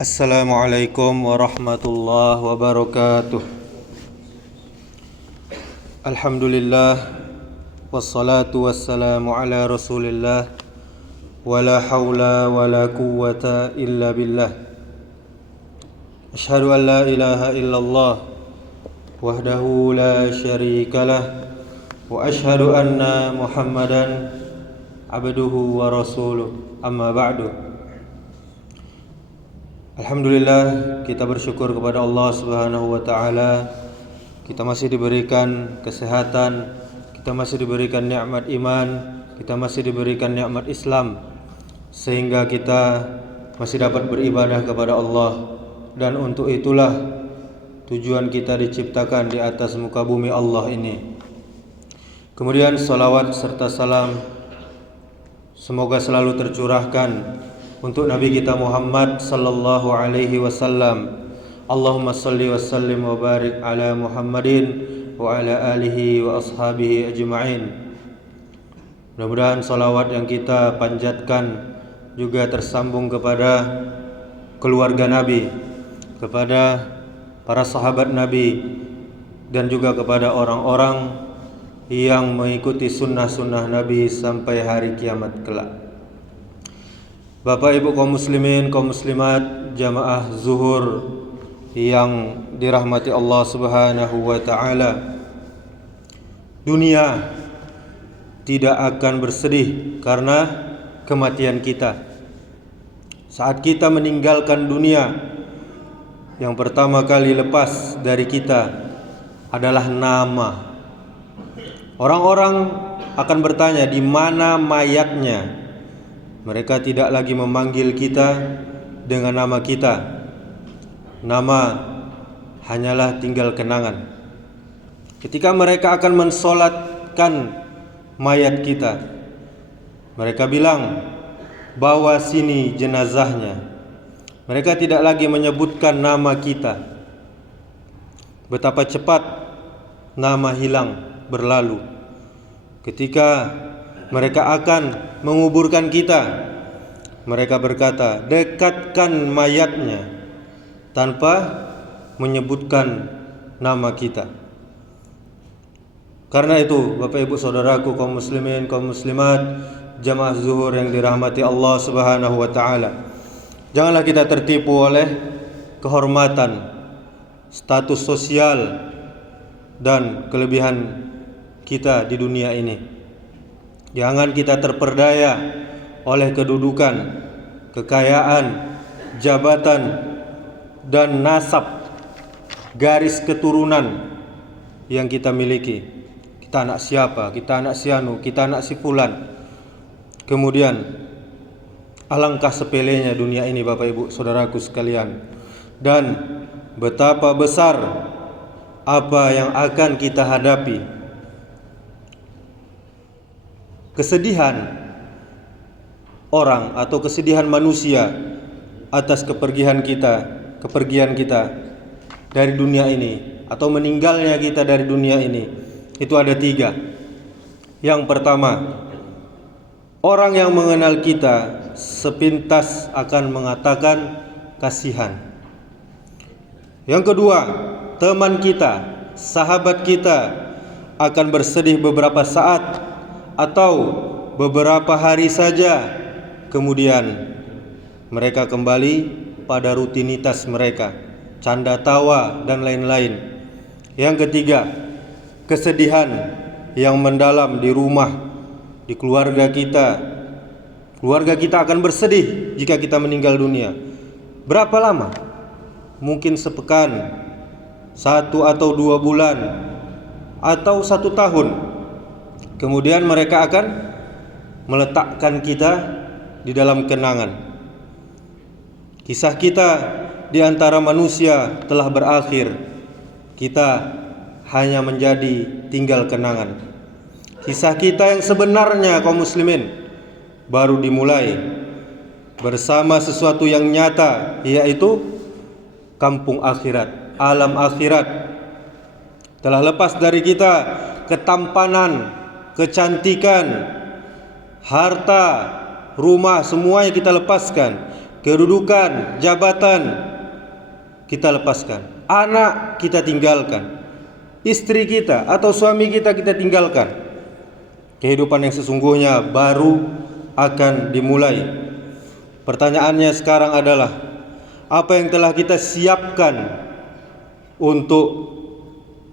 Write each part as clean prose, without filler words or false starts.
Assalamualaikum warahmatullahi wabarakatuh. Alhamdulillah wassalatu wassalamu ala Rasulillah wala haula wala quwwata illa billah. Asyhadu an la ilaha illallah wahdahu la syarikalah wa asyhadu anna Muhammadan abduhu wa rasuluh. Amma ba'du. Alhamdulillah, kita bersyukur kepada Allah Subhanahu wa taala. Kita masih diberikan kesehatan, kita masih diberikan nikmat iman, kita masih diberikan nikmat Islam, sehingga kita masih dapat beribadah kepada Allah. Dan untuk itulah tujuan kita diciptakan di atas muka bumi Allah ini. Kemudian salawat serta salam semoga selalu tercurahkan untuk Nabi kita Muhammad sallallahu alaihi wasallam. Allahumma salli wa sallim wa barik ala Muhammadin wa ala alihi wa ashabihi ajma'in. Mudah-mudahan salawat yang kita panjatkan juga tersambung kepada keluarga Nabi, kepada para sahabat Nabi, dan juga kepada orang-orang yang mengikuti sunnah-sunnah Nabi sampai hari kiamat kelak. Bapak Ibu kaum muslimin, kaum muslimat, jamaah zuhur yang dirahmati Allah Subhanahu wa taala. Dunia tidak akan bersedih karena kematian kita. Saat kita meninggalkan dunia, yang pertama kali lepas dari kita adalah nama. Orang-orang akan bertanya, di mana mayatnya? Mereka tidak lagi memanggil kita dengan nama kita. Nama hanyalah tinggal kenangan. Ketika mereka akan mensolatkan mayat kita, mereka bilang, bawa sini jenazahnya. Mereka tidak lagi menyebutkan nama kita. Betapa cepat nama hilang berlalu. Ketika mereka akan menguburkan kita, mereka berkata, dekatkan mayatnya, tanpa menyebutkan nama kita. Karena itu, Bapak Ibu saudaraku kaum muslimin, kaum muslimat, jamaah zuhur yang dirahmati Allah Subhanahu wa taala, janganlah kita tertipu oleh kehormatan, status sosial, dan kelebihan kita di dunia ini. Jangan kita terperdaya oleh kedudukan, kekayaan, jabatan, dan nasab, garis keturunan yang kita miliki. Kita anak siapa, kita anak si anu, kita anak si fulan. Kemudian alangkah sepelenya dunia ini Bapak Ibu saudaraku sekalian. Dan betapa besar apa yang akan kita hadapi. Kesedihan orang atau kesedihan manusia atas kepergian kita dari dunia ini, atau meninggalnya kita dari dunia ini, itu ada 3. Yang pertama, orang yang mengenal kita sepintas akan mengatakan kasihan. Yang kedua, teman kita, sahabat kita akan bersedih beberapa saat atau beberapa hari saja, kemudian mereka kembali pada rutinitas mereka, canda tawa dan lain-lain. Yang ketiga, kesedihan yang mendalam di rumah, di keluarga kita. Keluarga kita akan bersedih jika kita meninggal dunia. Berapa lama? Mungkin sepekan, 1 atau 2 bulan, atau 1 tahun. Kemudian mereka akan meletakkan kita di dalam kenangan. Kisah kita di antara manusia telah berakhir. Kita hanya menjadi tinggal kenangan. Kisah kita yang sebenarnya kaum muslimin baru dimulai bersama sesuatu yang nyata, yaitu kampung akhirat, alam akhirat. Telah lepas dari kita ketampanan, kecantikan, harta, rumah, semuanya kita lepaskan. kedudukan, jabatan kita lepaskan, anak kita tinggalkan, istri kita atau suami kita tinggalkan. Kehidupan yang sesungguhnya baru akan dimulai. Pertanyaannya sekarang adalah, apa yang telah kita siapkan untuk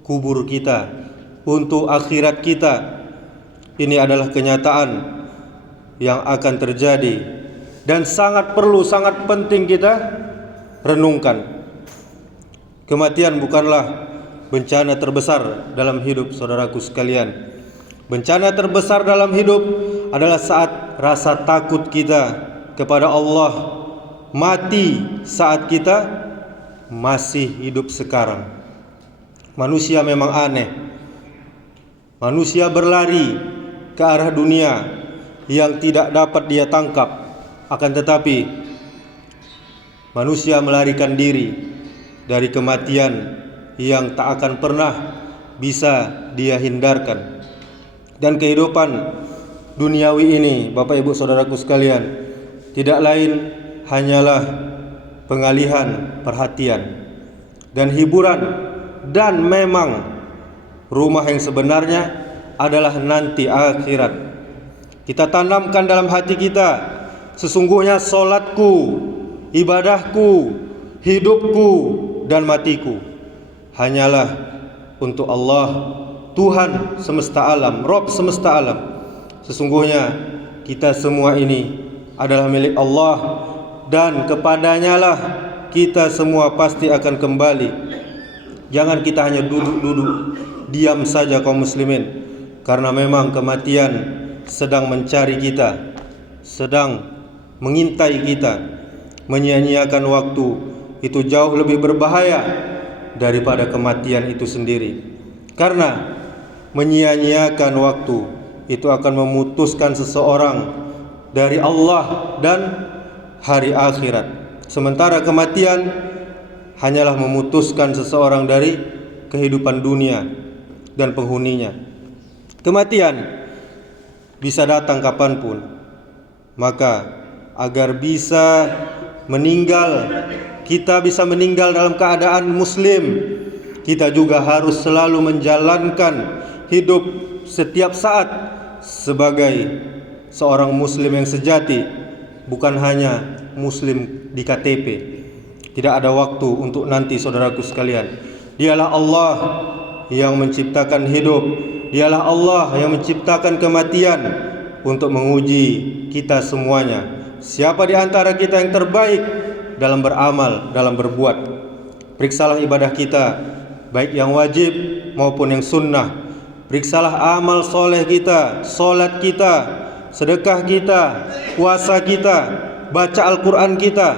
kubur kita, untuk akhirat kita? Ini adalah kenyataan yang akan terjadi dan sangat perlu, sangat penting kita renungkan. Kematian bukanlah bencana terbesar dalam hidup saudaraku sekalian. Bencana terbesar dalam hidup adalah saat rasa takut kita kepada Allah mati saat kita masih hidup sekarang. Manusia memang aneh. Manusia berlari ke arah dunia yang tidak dapat dia tangkap. Akan tetapi manusia melarikan diri dari kematian yang tak akan pernah bisa dia hindarkan. Dan kehidupan duniawi ini, Bapak Ibu Saudaraku sekalian, tidak lain hanyalah pengalihan perhatian dan hiburan, dan memang rumah yang sebenarnya adalah nanti akhirat. Kita tanamkan dalam hati kita, sesungguhnya solatku, ibadahku, hidupku dan matiku hanyalah untuk Allah, Tuhan semesta alam, Rabb semesta alam. Sesungguhnya kita semua ini adalah milik Allah, dan kepadanya lah kita semua pasti akan kembali. Jangan kita hanya duduk-duduk diam saja kaum muslimin, karena memang kematian sedang mencari kita, sedang mengintai kita. Menyia-nyiakan waktu itu jauh lebih berbahaya daripada kematian itu sendiri. Karena menyia-nyiakan waktu itu akan memutuskan seseorang dari Allah dan hari akhirat. Sementara kematian hanyalah memutuskan seseorang dari kehidupan dunia dan penghuninya. Kematian bisa datang kapanpun. Maka agar bisa meninggal, kita bisa meninggal dalam keadaan muslim, kita juga harus selalu menjalankan hidup setiap saat sebagai seorang muslim yang sejati, bukan hanya muslim di KTP. Tidak ada waktu untuk nanti, saudaraku sekalian. Dialah Allah yang menciptakan hidup, dialah Allah yang menciptakan kematian untuk menguji kita semuanya. Siapa di antara kita yang terbaik dalam beramal, dalam berbuat? Periksalah ibadah kita, baik yang wajib maupun yang sunnah. Periksalah amal soleh kita, solat kita, sedekah kita, puasa kita, baca Al-Quran kita.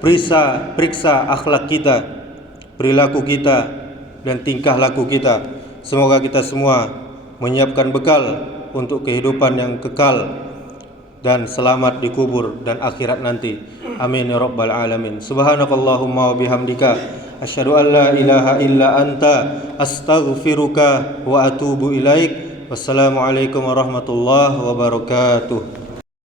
Periksa akhlak kita, perilaku kita, dan tingkah laku kita. Semoga kita semua menyiapkan bekal untuk kehidupan yang kekal dan selamat di kubur dan akhirat nanti. Amin ya rabbal alamin. Subhanakallahumma wa bihamdika asyhadu an la ilaha illa anta astaghfiruka wa atubu ilaik. Wassalamualaikum warahmatullahi wabarakatuh.